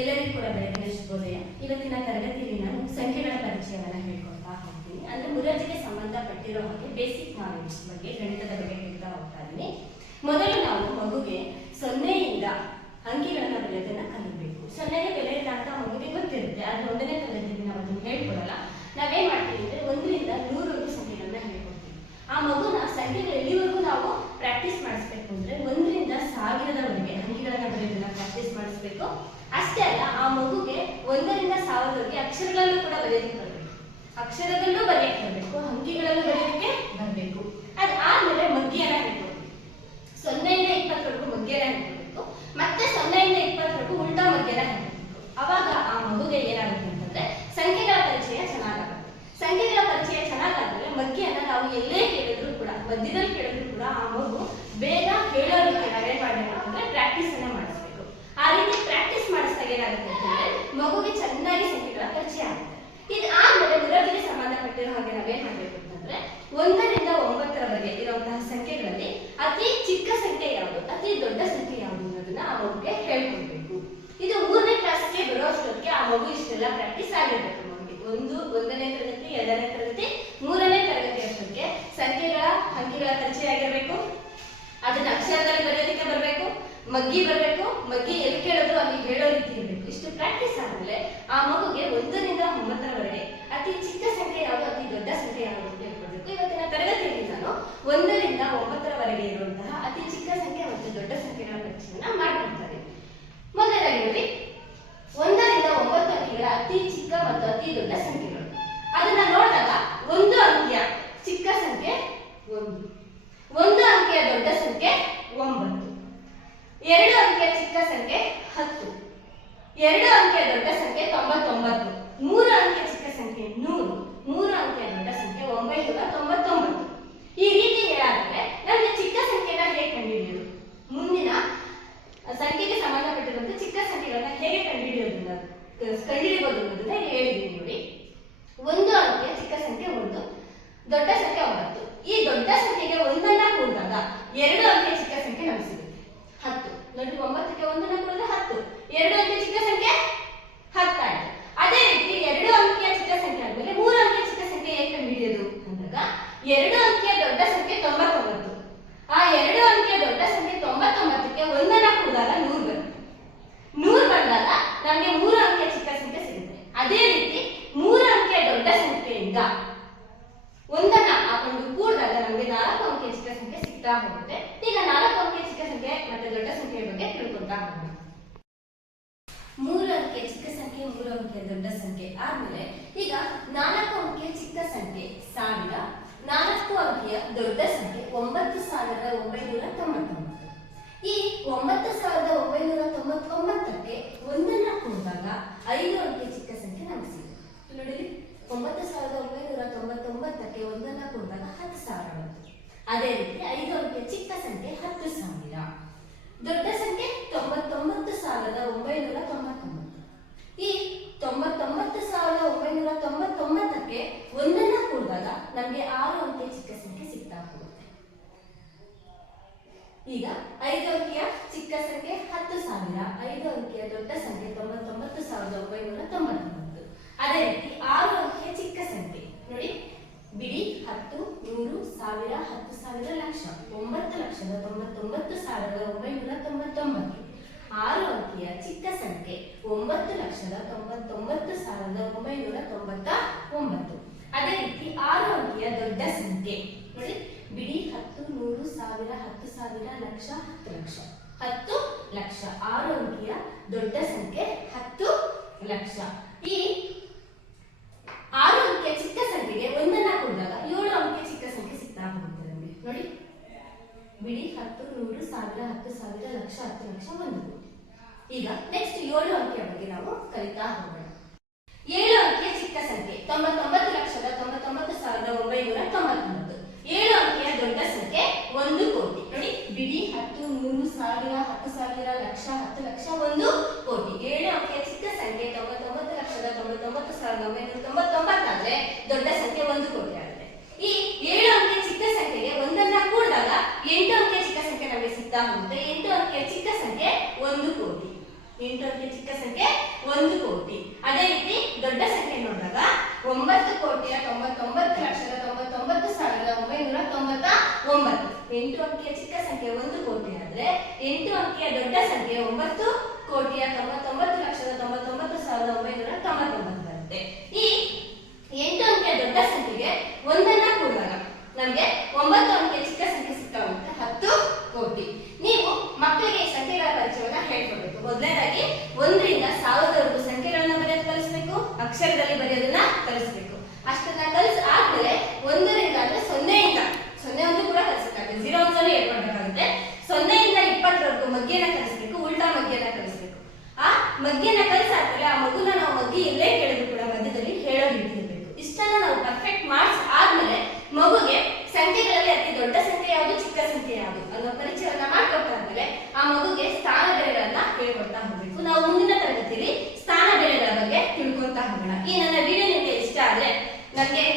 ಎಲ್ಲರಿಗೂ ಕೂಡ ಬೆಳಗಿನ ಶುಭೋದಯ. ಇವತ್ತಿನ ತರಗತಿಯಲ್ಲಿ ನಾನು ಸಂಖ್ಯೆಗಳ ಪರಿಚಯವನ್ನ ಹೇಳ್ಕೊಳ್ತಾ ಹೋಗ್ತೀನಿ. ಅಂದ್ರೆ ಮುರಾಜಿಗೆ ಸಂಬಂಧಪಟ್ಟಿರೋ ಹಾಗೆ ಬೇಸಿಕ್ ನಾಲೆಡ್ಜ್ ಬಗ್ಗೆ, ಗಣಿತದ ಬಗ್ಗೆ ಹೇಳ್ತಾ ಹೋಗ್ತಾ ಇದ್ದೀನಿ. ಮೊದಲು ನಾವು ಮಗುಗೆ ಸೊನ್ನೆಯಿಂದ ಅಂಕಿಗಳನ್ನ ಬೆಳೆದನ್ನ ಕಲಿಬೇಕು. ಸೊನ್ನೆಗೆ ಬೆಲೆ ಇಲ್ಲ ಅಂತ ಮಗುಗೆ ಗೊತ್ತಿರುತ್ತೆ, ಆದ್ರೆ ಒಂದನೇ ತರಗತಿಯಲ್ಲಿ ನಾವು ಅದನ್ನು ಹೇಳ್ಕೊಡಲ್ಲ. ನಾವೇನ್ ಮಾಡ್ತೀವಿ ಅಂದ್ರೆ ಒಂದರಿಂದ ನೂರವರೆಗೂ ಸಂಖ್ಯೆಗಳನ್ನ ಹೇಳ್ಕೊಡ್ತೀವಿ. ಆ ಮಗುನ ಸಂಖ್ಯೆಗಳು ಎಲ್ಲಿವರೆಗೂ ನಾವು ಪ್ರಾಕ್ಟೀಸ್ ಮಾಡಿಸ್ಬೇಕು ಅಂದ್ರೆ ಒಂದರಿಂದ ಸಾವಿರದವರೆಗೆ ಅಂಕಿಗಳನ್ನ ಬೆಳೆದನ್ನ ಪ್ರಾಕ್ಟೀಸ್ ಮಾಡಿಸ್ಬೇಕು. ಅಷ್ಟೇ ಅಲ್ಲ, ಆ ಮಗುಗೆ ಒಂದರಿಂದ ಸಾವಿರದವರೆಗೆ ಅಕ್ಷರಗಳಲ್ಲೂ ಕೂಡ ಬರೆಯೋದಕ್ಕೆ ಬರಬೇಕು. ಅಕ್ಷರದಲ್ಲೂ ಬರೆಯಕ್ಕೆ ಬರಬೇಕು, ಅಂಕಿಗಳಲ್ಲೂ ಬರೆಯಕ್ಕೆ ಬರಬೇಕು. ಅದಾದ್ಮೇಲೆ ಮಗ್ಗಿಯನ್ನ ಹೇಳ್ಕೊಡ್ತೀವಿ ಸೊನ್ನೆಯಿಂದ ಇಪ್ಪತ್ತರವರೆಗೂ ಮಗ್ಗೆನ ಹೇಳ್ಕೊಡ್ಬೇಕು. ಮತ್ತೆ ಸೊನ್ನೆಯಿಂದ ಇಪ್ಪತ್ತರವರೆಗೂ ಉಲ್ಟಾ ಮಗ್ಗೆನ ಹೇಳ್ಕೊಡ್ಬೇಕು. ಅವಾಗ ಆ ಮಗುಗೆ ಏನಾಗುತ್ತೆ ಅಂತಂದ್ರೆ, ಸಂಖ್ಯೆಗಳ ಪರಿಚಯ ಚೆನ್ನಾಗಾಗುತ್ತೆ. ಸಂಖ್ಯೆಗಳ ಪರಿಚಯ ಚೆನ್ನಾಗಾದ್ಮೇಲೆ ಮಗ್ಗಿಯನ್ನ ನಾವು ಎಲ್ಲೇ ಕೇಳಿದ್ರು ಕೂಡ ಮಧ್ಯದಲ್ಲಿ ಕೇಳಿದ್ರು ಕೂಡ ಆ ಮಗು ಬೇಗ ಹೇಳೋದಕ್ಕೆ ನಾವೇನ್ ಮಾಡಬೇಕು ಅಂದ್ರೆ ಪ್ರಾಕ್ಟೀಸ್ ಅನ್ನ ಮಾಡಿಸ್ಬೇಕು. ಆ ರೀತಿ ಪ್ರಾಕ್ಟೀಸ್ ಮಾಡಿಸಿದಾಗ ಏನಾಗುತ್ತೆ ಅಂತಂದ್ರೆ ಮಗುಗೆ ಚೆನ್ನಾಗಿ ಸಂಖ್ಯೆಗಳ ಪರಿಚಯ ಆಗುತ್ತೆ. ಇದು ಆದ್ಮೇಲೆ ಮುರಾಜಿಗೆ ಸಂಬಂಧಪಟ್ಟಿರೋ ಹಾಗೆ ನಾವೇನ್ ಮಾಡಬೇಕು ಅಂತಂದ್ರೆ ಒಂದರಿಂದ ಒಂಬತ್ತರ ಬಗ್ಗೆ ಇರುವಂತಹ ಸಂಖ್ಯೆಗಳಲ್ಲಿ ಅತಿ ಚಿಕ್ಕ ಸಂಖ್ಯೆ ಯಾವುದು, ಅತಿ ದೊಡ್ಡ ಸಂಖ್ಯೆ ಯಾವುದು ಅನ್ನೋದನ್ನ ಆ ಮಗುಗೆ ಹೇಳ್ಕೊಡ್ಬೇಕು. ಇದು ಮೂರನೇ ಕ್ಲಾಸ್ಗೆ ಬರೋ ಅಷ್ಟೊತ್ತಿಗೆ ಆ ಮಗು ಇಷ್ಟೆಲ್ಲ ಪ್ರಾಕ್ಟೀಸ್ ಆಗಿರ್ಬೇಕು ಮಗುಗೆ. ಒಂದು, ಒಂದನೇ ತರಗತಿ, ಎರಡನೇ ತರಗತಿ, ಮೂರನೇ ತರಗತಿ ಅಷ್ಟೊತ್ತಿಗೆ ಸಂಖ್ಯೆಗಳ ಅಂಕಿಗಳ ಪರಿಚಯ ಆಗಿರ್ಬೇಕು. ಅದನ್ನ ಅಕ್ಷರದಲ್ಲಿ ಬರೆಯೋದಕ್ಕೆ ಬರಬೇಕು, ಮಗ್ಗಿ ಬರಬೇಕು, ಮಗ್ಗಿ ಎಲ್ಲಿ ಕೇಳಿದ್ರು ಅಲ್ಲಿ ಹೇಳೋ ರೀತಿ ಇರಬೇಕು ಇಷ್ಟು ಪ್ರಾಕ್ಟೀಸ್ ಆದ್ಮೇಲೆ ಆ ಮಗುಗೆ ಒಂದರಿಂದ ಒಂಬತ್ತರವರೆಗೆ ಅತಿ ಚಿಕ್ಕ ಸಂಖ್ಯೆ ಯಾವುದು? ಅತಿ ದೊಡ್ಡ ಸಂಖ್ಯೆ ಯಾವುದು ಅಂತ ಹೇಳ್ಕೊಡ್ಬೇಕು. ಇವತ್ತಿನ ತರಗತಿಯಲ್ಲಿ ನಾನು ಒಂದರಿಂದ ಒಂಬತ್ತರವರೆಗೆ ಇರುವಂತಹ ಅತಿ ಚಿಕ್ಕ ಸಂಖ್ಯೆ ಮತ್ತು ದೊಡ್ಡ ಸಂಖ್ಯೆಗಳ ಪರೀಕ್ಷೆಯನ್ನ ಮಾಡ್ಕೊಡ್ತಾರೆ. ಮೊದಲನೇದಾಗಿ ನೋಡಿ ಒಂದರಿಂದ ಒಂಬತ್ತು ಅಂಕಿಗಳ ಅತಿ ಚಿಕ್ಕ ಮತ್ತು ಅತಿ ದೊಡ್ಡ ಸಂಖ್ಯೆಗಳು. ಅದನ್ನ ನೋಡಿದಾಗ ಒಂದು ಅಂಕಿಯ ಚಿಕ್ಕ ಸಂಖ್ಯೆ ಒಂದು ಒಂದು ಅಂಕಿಯ ದೊಡ್ಡ ಸಂಖ್ಯೆ ಒಂಬತ್ತು, ಎರಡು ಅಂಕಿಯ ಚಿಕ್ಕ ಸಂಖ್ಯೆ ಹತ್ತು, ಎರಡು ಅಂಕಿಯ ದೊಡ್ಡ ಸಂಖ್ಯೆ ತೊಂಬತ್ತೊಂಬತ್ತು, ಮೂರು ಅಂಕಿಯ ಸಂಖ್ಯೆ ನೂರು. ಮೂರು ಅಂಕೆ ದೊಡ್ಡ ಸಂಖ್ಯೆ ಒಂಬೈನೂರ ತೊಂಬತ್ತೊಂಬತ್ತು. ಈ ರೀತಿ ಹೇಳಾದ್ರೆ ನಮಗೆ ಚಿಕ್ಕ ಸಂಖ್ಯೆನ ಹೇಗೆ ಕಂಡುಹಿಡಿಯೋದು? ಮುಂದಿನ ಸಂಖ್ಯೆಗೆ ಸಂಬಂಧಪಟ್ಟಿರುವಂತೆ ಚಿಕ್ಕ ಸಂಖ್ಯೆಗಳನ್ನ ಹೇಗೆ ಕಂಡುಹಿಡಿಯೋದು ಅನ್ನೋದು- ಕಂಡುಹಿಡಿಯಬಹುದು ಅನ್ನೋದನ್ನ ಹೇಳಿದ್ದೀನಿ ನೋಡಿ. ಒಂದು ಅಂಕೆ ಚಿಕ್ಕ ಸಂಖ್ಯೆ ಒಂದು, ದೊಡ್ಡ ಸಂಖ್ಯೆ ಒಂಬತ್ತು. ಈ ದೊಡ್ಡ ಸಂಖ್ಯೆಗೆ ಒಂದನ್ನ ಕೂಡಿದಾಗ ಎರಡು ಅಂಕಿಯ ಚಿಕ್ಕ ಸಂಖ್ಯೆ ನಮ್ಗೆ ಸಿಗುತ್ತೆ ಹತ್ತು ನೋಡಿ ಒಂಬತ್ತಕ್ಕೆ ಒಂದನ್ನ ಕೂಡಿದ್ರೆ ಹತ್ತು ಎರಡು ಅಂಕಿಯ ಚಿಕ್ಕ ಸಂಖ್ಯೆ ಹತ್ತಾಯ್ತು ಅದೇ ರೀತಿ ಎರಡು ಅಂಕಿಯ ಚಿಕ್ಕ ಸಂಖ್ಯೆ ಆದ್ಮೇಲೆ ಮೂರು ಅಂಕಿಯ ಚಿಕ್ಕ ಸಂಖ್ಯೆ ಹೇಗೆ ಕಂಡುಹಿಡಿಯೋದು ಅಂದಾಗ ಎರಡು ಅಂಕಿಯ ದೊಡ್ಡ ಸಂಖ್ಯೆ ತೊಂಬತ್ತೊಂಬತ್ತು ಆ ಎರಡು ಅಂಕಿಯ ದೊಡ್ಡ ಸಂಖ್ಯೆ ತೊಂಬತ್ತೊಂಬತ್ತಕ್ಕೆ ಒಂದನ್ನ ಕೂಡಿದಾಗ ನೂರು ಬರುತ್ತೆ ನೂರು ಬಂದಾಗ ನಮಗೆ ಮೂರು ಅಂಕಿಯ ಚಿಕ್ಕ ಸಂಖ್ಯೆ ಸಿಗುತ್ತೆ ಅದೇ ರೀತಿ ಮೂರು ಅಂಕಿಯ ದೊಡ್ಡ ಸಂಖ್ಯೆಯಿಂದ ಒಂದನ್ನ ಹಾಕೊಂಡು ಕೂಡಿದಾಗ ನಮಗೆ ನಾಲ್ಕು ಅಂಕಿಯ ಚಿಕ್ಕ ಸಂಖ್ಯೆ ಸಿಗ್ತಾ ಹೋಗುತ್ತೆ. ಈಗ ನಾಲ್ಕು ಅಂಕೆ ಚಿಕ್ಕ ಸಂಖ್ಯೆ ಮತ್ತೆ ದೊಡ್ಡ ಸಂಖ್ಯೆಯ ಬಗ್ಗೆ ತಿಳ್ಕೊತಾ ಹೋಗೋಣ. ಮೂರು ಅಂಕೆ ಚಿಕ್ಕ ಸಂಖ್ಯೆ, ಮೂರು ಅಂಕೆ ದೊಡ್ಡ ಸಂಖ್ಯೆ ಆದ್ಮೇಲೆ ಈಗ ನಾಲ್ಕು ಅಂಕೆ ಚಿಕ್ಕ ಸಂಖ್ಯೆ ಸಾವಿರ, ನಾಲ್ಕು ಅಂಕೆಯ ದೊಡ್ಡ ಸಂಖ್ಯೆ ಒಂಬತ್ತು ಸಾವಿರದ ಒಂಬೈನೂರ ತೊಂಬತ್ತೊಂಬತ್ತು. ಈ ಒಂಬತ್ತು ಸಾವಿರದ ಒಂಬೈನೂರ ತೊಂಬತ್ತೊಂಬತ್ತಕ್ಕೆ ಒಂದನ್ನ ಕೊಡುವಾಗ ಐದು ಅಂಕಿಯ ಚಿಕ್ಕ ಸಂಖ್ಯೆ ನಮಗೆ ಸಿಗುತ್ತೆ ನೋಡಿ ಇಲ್ಲಿ. ಒಂಬತ್ತು ಸಾವಿರದ ಒಂಬೈನೂರ ತೊಂಬತ್ತೊಂಬತ್ತಕ್ಕೆ ಒಂದನ್ನ ಕೂಡಿದಾಗ ಹತ್ತು ಸಾವಿರ ಬಂತು ಅದೇ ರೀತಿ ಐದು ಅಂಕಿಯ ಚಿಕ್ಕ ಸಂಖ್ಯೆ ಹತ್ತು ಸಾವಿರ ದೊಡ್ಡ ಸಂಖ್ಯೆ ತೊಂಬತ್ತೊಂಬತ್ತು ಸಾವಿರದ ಒಂಬೈನೂರ ತೊಂಬತ್ತೊಂಬತ್ತು ಈ ತೊಂಬತ್ತೊಂಬತ್ತು ಸಾವಿರದ ಒಂಬೈನೂರ ತೊಂಬತ್ತೊಂಬತ್ತಕ್ಕೆ ಒಂದನ್ನ ಕೂಡಿದಾಗ ನಮಗೆ ಆರು ಅಂಕಿಯ ಚಿಕ್ಕ ಸಂಖ್ಯೆ ಸಿಗ್ತಾ ಹೋಗುತ್ತೆ ಈಗ ಐದು ಅಂಕಿಯ ಚಿಕ್ಕ ಸಂಖ್ಯೆ ಹತ್ತು ಸಾವಿರ, ಐದು ಅಂಕಿಯ ದೊಡ್ಡ ಸಂಖ್ಯೆ ತೊಂಬತ್ತೊಂಬತ್ತು ಸಾವಿರದ ಒಂಬೈನೂರ ತೊಂಬತ್ತೊಂಬತ್ತು. ಅದೇ ರೀತಿ ಆರು ಅಂಕಿಯ ಚಿಕ್ಕ ಸಂಖ್ಯೆ. ನೋಡಿ, ಬಿಡಿ ಹತ್ತು, ನೂರು, ಸಾವಿರ, ಹತ್ತು ಸಾವಿರ ಲಕ್ಷ, ಒಂಬತ್ತು ಲಕ್ಷದ ತೊಂಬತ್ತೊಂಬತ್ತು ಸಾವಿರದ ಒಂಬೈನೂರ ತೊಂಬತ್ತೊಂಬತ್ತು. ಆರು ಅಂಕಿಯ ಚಿಕ್ಕ ಸಂಖ್ಯೆ, ಒಂಬತ್ತು ಲಕ್ಷದ ತೊಂಬತ್ತೊಂಬತ್ತು ಸಾವಿರದ ಒಂಬೈನೂರ ತೊಂಬತ್ತ ಒಂಬತ್ತು ಅದೇ ರೀತಿ ಆರು ಅಂಕಿಯ ದೊಡ್ಡ ಸಂಖ್ಯೆ ನೋಡಿ ಬಿಡಿ ಹತ್ತು ನೂರು ಸಾವಿರ ಹತ್ತು ಸಾವಿರ ಲಕ್ಷ ಲಕ್ಷ. ಹತ್ತು ಲಕ್ಷ. ಆರು ಅಂಕಿಯ ದೊಡ್ಡ ಸಂಖ್ಯೆ ಹತ್ತು ಲಕ್ಷ. ಈ ಆರು ಅಂಕಿಯ ಚಿಕ್ಕ ಸಂಖ್ಯೆಗೆ ಒಂದನ್ನ ಕೂಡಿದಾಗ ಏಳು ಅಂಕಿಯ ಚಿಕ್ಕ ಸಂಖ್ಯೆ ಸಿಗ್ತಾ ಹೋಗುತ್ತೆ ನಮಗೆ. ನೋಡಿ. ಬಿಡಿ ಹತ್ತು, ನೂರು, ಸಾವಿರ, ಹತ್ತು ಸಾವಿರ, ಲಕ್ಷ, ಹತ್ತು ಲಕ್ಷ, ಒಂದು ಈಗ ನೆಕ್ಸ್ಟ್ ಏಳು ಅಂಕಿಯ ಬಗ್ಗೆ ನಾವು ಕಲಿತಾ ಹೋಗೋಣ. ಏಳು ಅಂಕಿಯ ಚಿಕ್ಕ ಸಂಖ್ಯೆ ತೊಂಬತ್ತೊಂಬತ್ತು ಲಕ್ಷದ ತೊಂಬತ್ತೊಂಬತ್ತು ಸಾವಿರದ ಒಂಬೈನೂರ ತೊಂಬತ್ತೊಂಬತ್ತು ಏಳು ಅಂಕಿಯ ದೊಡ್ಡ ಸಾವಿರ ಲಕ್ಷ, ಹತ್ತು ಲಕ್ಷ ಒಂದು ಕೋಟಿ. ಏಳು ಅಂಕೆಯ ಚಿಕ್ಕ ಸಂಖ್ಯೆ, ತೊಂಬತ್ತೊಂಬತ್ತು ಲಕ್ಷದ ತೊಂಬತ್ತೊಂಬತ್ತು ಸಾವಿರದ ಒಂಬೈನೂರ ತೊಂಬತ್ತೊಂಬತ್ತಾದ್ರೆ ದೊಡ್ಡ ಸಂಖ್ಯೆ ಒಂದು ಕೋಟಿ ಆಗುತ್ತೆ. ಈ ಏಳು ಅಂಕೆಯ ಚಿಕ್ಕ ಸಂಖ್ಯೆಗೆ ಒಂದನ್ನ ಕೂಡಿದಾಗ ಎಂಟು ಅಂಕೆಯ ಚಿಕ್ಕ ಸಂಖ್ಯೆ ನಮಗೆ ಸಿಗ್ತಾ ಹೋಗುತ್ತೆ. ಎಂಟು ಅಂಕೆಯ ಚಿಕ್ಕ ಸಂಖ್ಯೆ ಒಂದು ಕೋಟಿ. ಎಂಟು ಅಂಕೆಯ ಚಿಕ್ಕ ಸಂಖ್ಯೆ ಒಂದು ಕೋಟಿ. ಅದೇ ರೀತಿ ದೊಡ್ಡ ಸಂಖ್ಯೆ ನೋಡಿದಾಗ ಒಂಬತ್ತು ಕೋಟಿಯ ತೊಂಬತ್ತೊಂಬತ್ತು ಲಕ್ಷದ ಒಂಬತ್ತು ಕೋಟಿಯ ತೊಂಬತ್ತೊಂಬತ್ತು ಲಕ್ಷದ ತೊಂಬತ್ತೊಂಬತ್ತು ಸಾವಿರದ ಒಂಬೈನೂರ ತೊಂಬತ್ತೊಂಬತ್ತು ಈ ಎಂಟು ಅಂಕೆಯ ದೊಡ್ಡ ಸಂಖ್ಯೆಗೆ ಒಂದನ್ನ ಕೂಡಿದಾಗ ನಮ್ಗೆ ಒಂಬತ್ತು ಅಂಕೆ ಚಿಕ್ಕ ಸಂಖ್ಯೆ ಸಿಗ್ತಾ ಹತ್ತು ಕೋಟಿ. ನೀವು ಮಕ್ಕಳಿಗೆ ಈ ಸಂಖ್ಯೆಗಳ ಪರಿಚಯವನ್ನ ಹೇಳ್ಕೊಡ್ಬೇಕು. ಮೊದಲನೇದಾಗಿ La tiene.